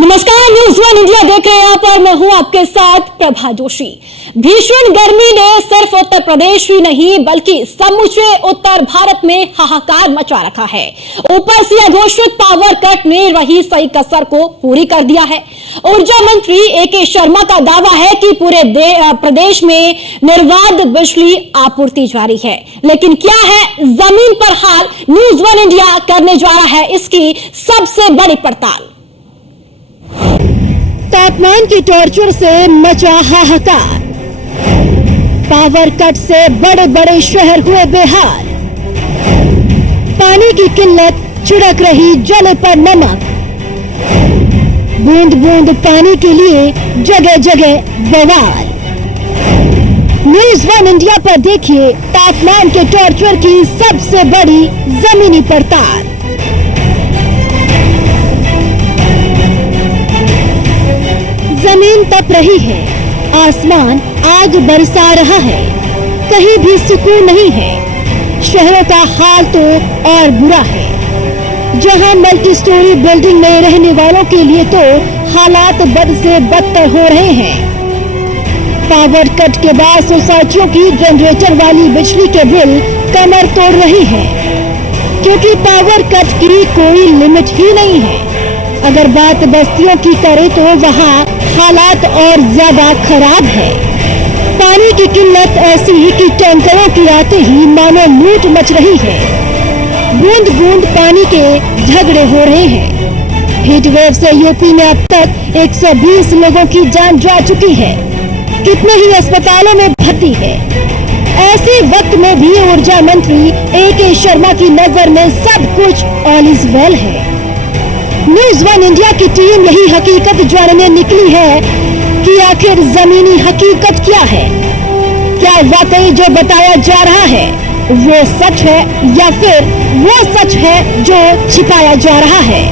नमस्कार, news one India देख रहे हैं आप और मैं हूं आपके साथ प्रभा जोशी। भीषण गर्मी ने सिर्फ उत्तर प्रदेश ही नहीं बल्कि समूचे उत्तर भारत में हाहाकार मचा रखा है। ऊपर से अघोषित पावर कट ने रही सही कसर को पूरी कर दिया है। ऊर्जा मंत्री ए.के. शर्मा का दावा है कि पूरे प्रदेश में निर्बाध बिजली आपूर्ति जारी है, लेकिन क्या है जमीन पर हाल? न्यूज़ वन इंडिया करने जा रहा है इसकी सबसे बड़ी पड़ताल। तापमान की टॉर्चर से मचा हाहाकार, पावर कट से बड़े बड़े शहर हुए बेहाल, पानी की किल्लत छिड़क रही जल पर नमक, बूंद बूंद पानी के लिए जगह जगह बवाल। न्यूज़ वन इंडिया पर देखिए तापमान के टॉर्चर की सबसे बड़ी जमीनी पड़ताल। जमीन तप रही है, आसमान आग बरसा रहा है, कहीं भी सुकून नहीं है। शहरों का हाल तो और बुरा है, जहां मल्टी स्टोरी बिल्डिंग में रहने वालों के लिए तो हालात बद से बदतर हो रहे हैं। पावर कट के बाद सोसाइटियों की जनरेटर वाली बिजली के बिल कमर तोड़ रही है, क्योंकि पावर कट की कोई लिमिट ही नहीं है। अगर बात बस्तियों की करें तो वहाँ हालात और ज्यादा खराब है। पानी की किल्लत ऐसी ही कि टैंकरों की आते ही मानो लूट मच रही है। बूंद बूंद पानी के झगड़े हो रहे हैं। हीट वेव से यूपी में अब तक 120 लोगों की जान जा चुकी है, कितने ही अस्पतालों में भर्ती है। ऐसे वक्त में भी ऊर्जा मंत्री ए.के. शर्मा की नजर में सब कुछ ऑल इज वेल है। न्यूज़ वन इंडिया की टीम यही हकीकत जानने निकली है कि आखिर जमीनी हकीकत क्या है। क्या वाकई जो बताया जा रहा है वो सच है या फिर वो सच है जो छिपाया जा रहा है?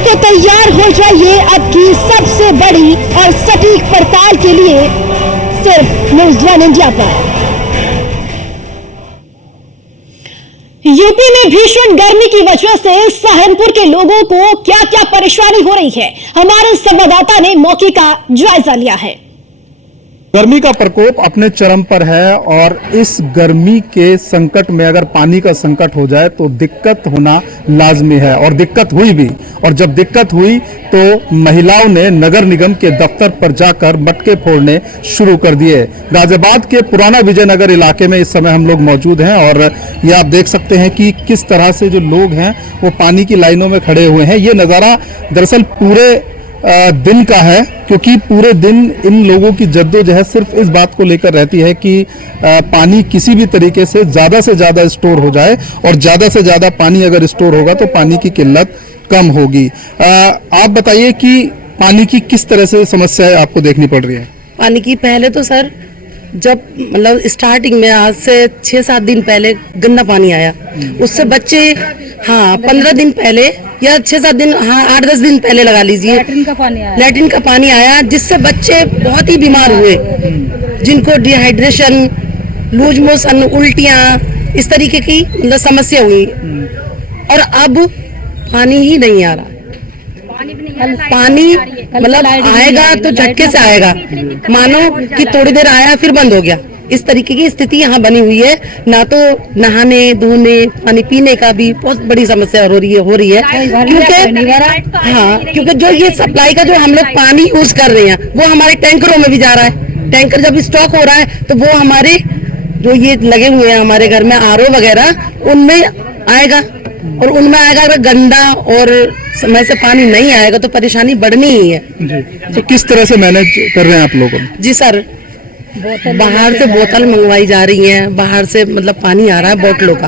तो तैयार हो जाइए अब की सबसे बड़ी और सटीक पड़ताल के लिए सिर्फ न्यूज़ वन इंडिया पर। यूपी में भीषण गर्मी की वजह से सहारनपुर के लोगों को क्या क्या परेशानी हो रही है, हमारे संवाददाता ने मौके का जायजा लिया है। गर्मी का प्रकोप अपने चरम पर है और इस गर्मी के संकट में अगर पानी का संकट हो जाए तो दिक्कत होना लाजमी है, और दिक्कत हुई भी। और जब दिक्कत हुई तो महिलाओं ने नगर निगम के दफ्तर पर जाकर मटके फोड़ने शुरू कर दिए। गाजियाबाद के पुराना विजयनगर इलाके में इस समय हम लोग मौजूद हैं और ये आप देख सकते हैं कि किस तरह से जो लोग हैं वो पानी की लाइनों में खड़े हुए हैं। ये नज़ारा दरअसल पूरे दिन का है, क्योंकि पूरे दिन इन लोगों की जद्दोजहद सिर्फ इस बात को लेकर रहती है कि पानी किसी भी तरीके से ज़्यादा स्टोर हो जाए, और ज़्यादा से ज़्यादा पानी अगर स्टोर होगा तो पानी की किल्लत कम होगी। आप बताइए कि पानी की किस तरह से समस्या आपको देखनी पड़ रही है? पानी की पहले तो सर जब मतलब स्टार्टिंग में आज से 6-7 दिन पहले गंदा पानी आया, उससे बच्चे 15 दिन पहले या 6-7 दिन 8-10 दिन पहले लगा लीजिए लैट्रिन का पानी आया, जिससे बच्चे बहुत ही बीमार हुए, जिनको डिहाइड्रेशन, लूज मोशन, उल्टियां, इस तरीके की मतलब समस्या हुई। और अब पानी ही नहीं आ रहा। पानी मतलब आएगा तो झटके से आएगा, मानो कि थोड़ी देर आया फिर बंद हो गया। इस तरीके की स्थिति यहाँ बनी हुई है। ना तो नहाने धोने, पानी पीने का भी बहुत बड़ी समस्या हो रही है क्योंकि जो ये सप्लाई का जो हम लोग पानी यूज कर रहे हैं वो हमारे टैंकरों में भी जा रहा है। टैंकर जब स्टॉक हो रहा है तो वो हमारे जो ये लगे हुए हैं हमारे घर में आरओ वगैरह, उनमें आएगा, और उनमें आएगा। अगर गंदा और समय से पानी नहीं आएगा तो परेशानी बढ़नी ही है जी। तो किस तरह से मैनेज कर रहे हैं आप लोग? जी सर, बाहर से बोतल मंगवाई जा रही है, बाहर से मतलब पानी आ रहा है बोतलों का।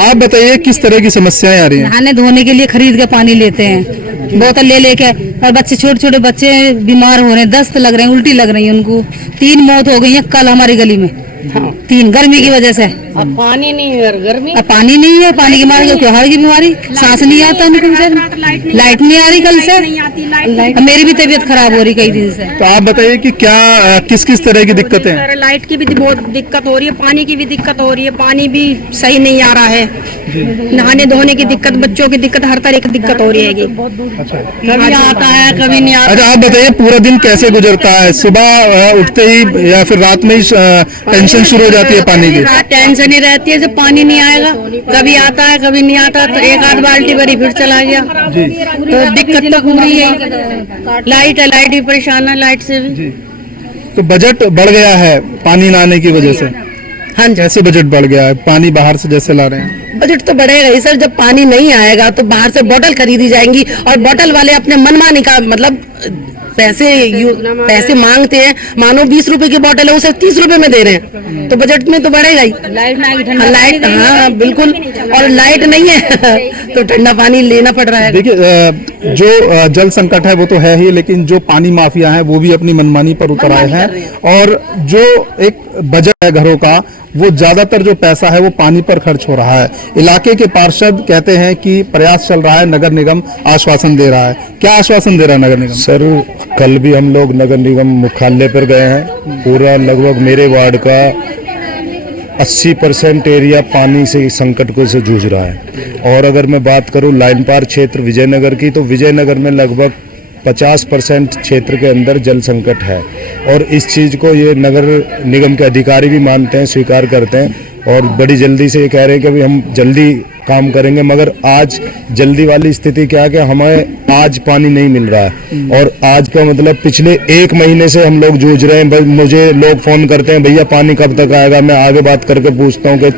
आप बताइए किस तरह की समस्याएं आ रही हैं? नहाने धोने के लिए खरीद के पानी लेते हैं, बोतल ले लेके, और बच्चे छोटे बच्चे बीमार हो रहे हैं, दस्त लग रहे हैं, उल्टी लग रही है उनको। 3 मौत हो गई है कल हमारी गली में। हाँ 3 गर्मी की वजह से। अब पानी नहीं है और गर्मी। अब पानी नहीं है, पानी की मारी जो हार्ट की बीमारी, सांस नहीं आता उनको, लाइट नहीं आ रही कल से। अब मेरी भी तबीयत खराब हो रही कई दिन से। तो आप बताइए कि क्या किस किस तरह की दिक्कतें हैं? लाइट की भी बहुत दिक्कत हो रही है, पानी की भी दिक्कत हो रही है, पानी भी सही नहीं आ रहा है, नहाने धोने की दिक्कत, बच्चों की दिक्कत, हर तरह की दिक्कत हो रही है। कभी आता है कभी नहीं आता। अच्छा आप बताइए पूरा दिन कैसे गुजरता है? सुबह उठते ही या फिर रात में ही टेंशन शुरू हो जाती है पानी की? टेंशन ही रहती है जब पानी नहीं आएगा, कभी आता है कभी नहीं आता, तो एक आध बाल्टी भरी फिर चला गया, तो दिक्कत तो पूरी है। लाइट है, लाइट भी परेशान है, लाइट से भी। तो बजट बढ़ गया है पानी ना आने की वजह से? हाँ जी, कैसे बजट बढ़ गया है? पानी बाहर से जैसे ला रहे हैं। बजट तो बढ़ेगा ही सर, जब पानी नहीं आएगा तो बाहर से बोतल खरीदी जाएंगी और बोतल वाले अपने मनमानी का मतलब पैसे मांगते हैं। मानो 20 रुपए की बोतल है उसे 30 रुपए में दे रहे हैं, तो बजट में तो बढ़ेगा ही। लाइट हाँ बिल्कुल, और लाइट नहीं है तो ठंडा पानी लेना पड़ रहा है। देखिए जो जल संकट है वो तो है ही, लेकिन जो पानी माफिया हैं वो भी अपनी मनमानी पर उतर आए हैं, और जो एक बजट है घरों का वो ज्यादातर जो पैसा है वो पानी पर खर्च हो रहा है। इलाके के पार्षद कहते हैं कि प्रयास चल रहा है, नगर निगम आश्वासन दे रहा है। क्या आश्वासन दे रहा है नगर निगम? सर कल भी हम लोग नगर निगम मुख्यालय पर गए हैं, पूरा लगभग मेरे वार्ड का 80% एरिया पानी से संकट को से जूझ रहा है। और अगर मैं बात करूं लाइन पार क्षेत्र विजयनगर की, तो विजयनगर में लगभग 50% क्षेत्र के अंदर जल संकट है, और इस चीज़ को ये नगर निगम के अधिकारी भी मानते हैं, स्वीकार करते हैं, और बड़ी जल्दी से ये कह रहे हैं कि अभी हम जल्दी काम करेंगे। मगर आज जल्दी वाली स्थिति क्या है कि हमें आज पानी नहीं मिल रहा है, और आज का मतलब पिछले 1 महीने से हम लोग जूझ रहे हैं। मुझे लोग फोन करते हैं भैया पानी कब तक आएगा, मैं आगे बात करके पूछता हूँ कि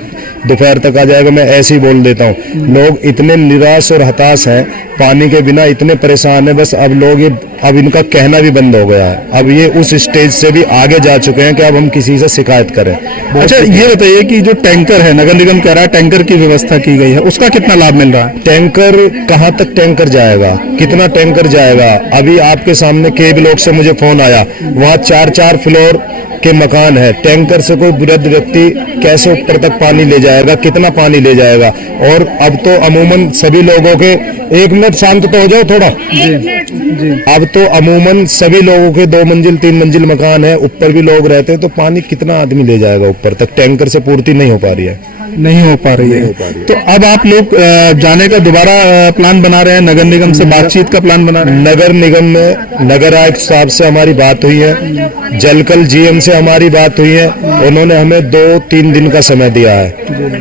दोपहर तक आ जाएगा, मैं ऐसे ही बोल देता हूँ। लोग इतने निराश और हताश हैं, पानी के बिना इतने परेशान हैं, बस अब लोग अब इनका कहना भी बंद हो गया है। अब ये उस स्टेज से भी आगे जा चुके हैं कि अब हम किसी से शिकायत करें। अच्छा ये बताइए कि जो टैंकर है, नगर निगम कह रहा है टैंकर की व्यवस्था की गई है, उसका कितना लाभ मिल रहा है? टैंकर कहाँ तक टैंकर जाएगा, कितना टैंकर जाएगा? अभी आपके सामने के ब्लॉक से मुझे फोन आया, वहाँ 4-4 फ्लोर के मकान है, टैंकर से कोई वृद्ध व्यक्ति कैसे ऊपर तक पानी ले जाएगा, कितना पानी ले जाएगा? और अब तो अमूमन सभी लोगों के 1 मिनट शांत तो हो जाओ थोड़ा जी। अब तो अमूमन सभी लोगों के 2 मंजिल 3 मंजिल मकान है, ऊपर भी लोग रहते हैं, तो पानी कितना आदमी ले जाएगा ऊपर तक? टैंकर से पूर्ति नहीं हो पा रही है, नहीं हो पा रही है। तो अब आप लोग जाने का दोबारा प्लान बना रहे हैं, नगर निगम से बातचीत का प्लान बना रहे हैं? नगर निगम में नगर आयुक्त साहब से हमारी बात हुई है, जलकल जीएम से हमारी बात हुई है, उन्होंने हमें 2-3 दिन का समय दिया है,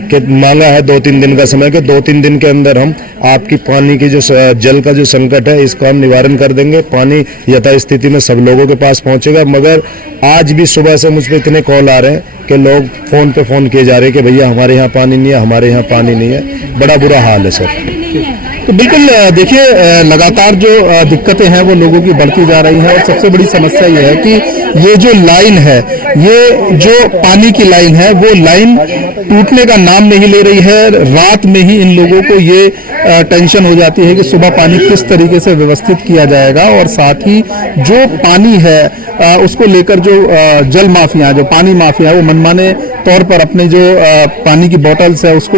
कि मांगा है 2-3 दिन का समय, कि 2-3 दिन के अंदर हम आपकी पानी की जो जल का जो संकट है इसका हम निवारण कर देंगे, पानी यथास्थिति में सब लोगों के पास पहुंचेगा। मगर आज भी सुबह से मुझ पे इतने कॉल आ रहे हैं कि लोग फोन पे फोन किए जा रहे हैं कि भैया हमारे यहाँ पानी नहीं है, हमारे यहाँ पानी नहीं है, बड़ा बुरा हाल है सर। तो बिल्कुल देखिए लगातार जो दिक्कतें हैं वो लोगों की बढ़ती जा रही है, और सबसे बड़ी समस्या ये है कि ये जो लाइन है, ये जो पानी की लाइन है, वो लाइन टूटने का नाम नहीं ले रही है। रात में ही इन लोगों को ये टेंशन हो जाती है कि सुबह पानी किस तरीके से व्यवस्थित किया जाएगा, और साथ ही जो पानी है उसको लेकर जो जल माफिया, जो पानी माफिया, वो मनमाने तौर पर अपने जो पानी की बोतल्स है उसको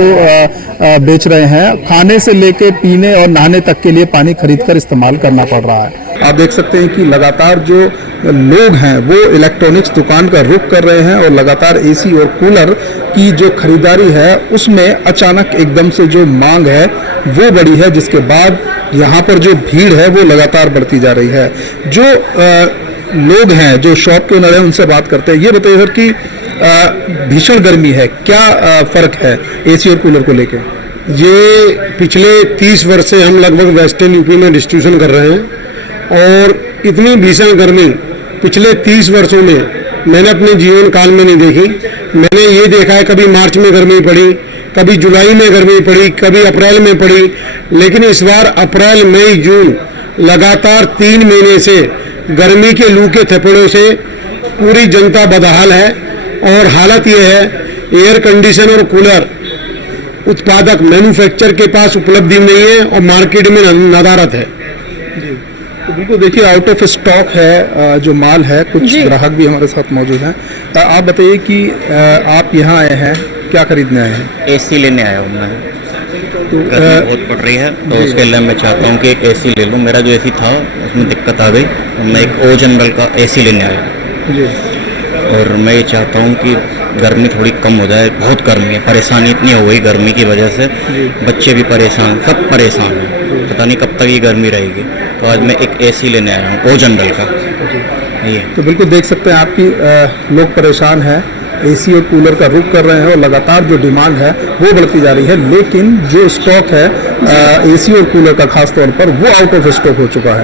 बेच रहे हैं। खाने से लेके पीने और नहाने तक के लिए पानी खरीदकर इस्तेमाल करना पड़ रहा है। आप देख सकते हैं कि लगातार जो लोग हैं वो इलेक्ट्रॉनिक्स दुकान का रुख कर रहे हैं, और लगातार एसी और कूलर की जो खरीदारी है उसमें अचानक एकदम से जो मांग है वो बढ़ी है, जिसके बाद यहाँ पर जो भीड़ है वो लगातार बढ़ती जा रही है। जो लोग हैं, जो शॉप के ओनर हैं, उनसे बात करते हैं। ये बताइए सर कि भीषण गर्मी है, क्या फर्क है एसी और कूलर को लेके? ये पिछले 30 वर्ष से हम लगभग वेस्टर्न यूपी में डिस्ट्रीब्यूशन कर रहे हैं, और इतनी भीषण गर्मी पिछले 30 वर्षों में मैंने अपने जीवन काल में नहीं देखी। मैंने ये देखा है कभी मार्च में गर्मी पड़ी, कभी जुलाई में गर्मी पड़ी, कभी अप्रैल में पड़ी, लेकिन इस बार अप्रैल मई जून लगातार 3 महीने से गर्मी के लू के थपेड़ों से पूरी जनता बदहाल है। और हालत यह है, एयर कंडीशन और कूलर उत्पादक मैन्युफैक्चर के पास उपलब्धि नहीं है, और मार्केट में नदारत है। तो बिल्कुल देखिए आउट ऑफ स्टॉक है जो माल है, कुछ ग्राहक भी हमारे साथ मौजूद हैं। आप बताइए कि आप यहाँ आए हैं, क्या खरीदने आए हैं? एसी लेने आया हूँ मैं। तो गर्मी बहुत पड़ रही है तो उसके लिए मैं चाहता हूँ कि एक एसी ले लूँ। मेरा जो एसी था उसमें दिक्कत आ गई, तो मैं एक ओ जनरल का एसी लेने आया हूँ। जी और मैं ये चाहता हूँ कि गर्मी थोड़ी कम हो जाए, बहुत गर्मी है, परेशानी इतनी हो गई गर्मी की वजह से, बच्चे भी परेशान, सब परेशान हैं, पता नहीं कब तक ये गर्मी रहेगी। तो आज मैं एक एसी लेने आया हूँ ओ जनरल का। ये तो बिल्कुल देख सकते हैं आपकी लोग परेशान हैं, एसी और कूलर का रुख कर रहे हैं और लगातार जो डिमांड है वो बढ़ती जा रही है, लेकिन जो स्टॉक है एसी और कूलर का खास तौर पर वो आउट ऑफ स्टॉक हो चुका है।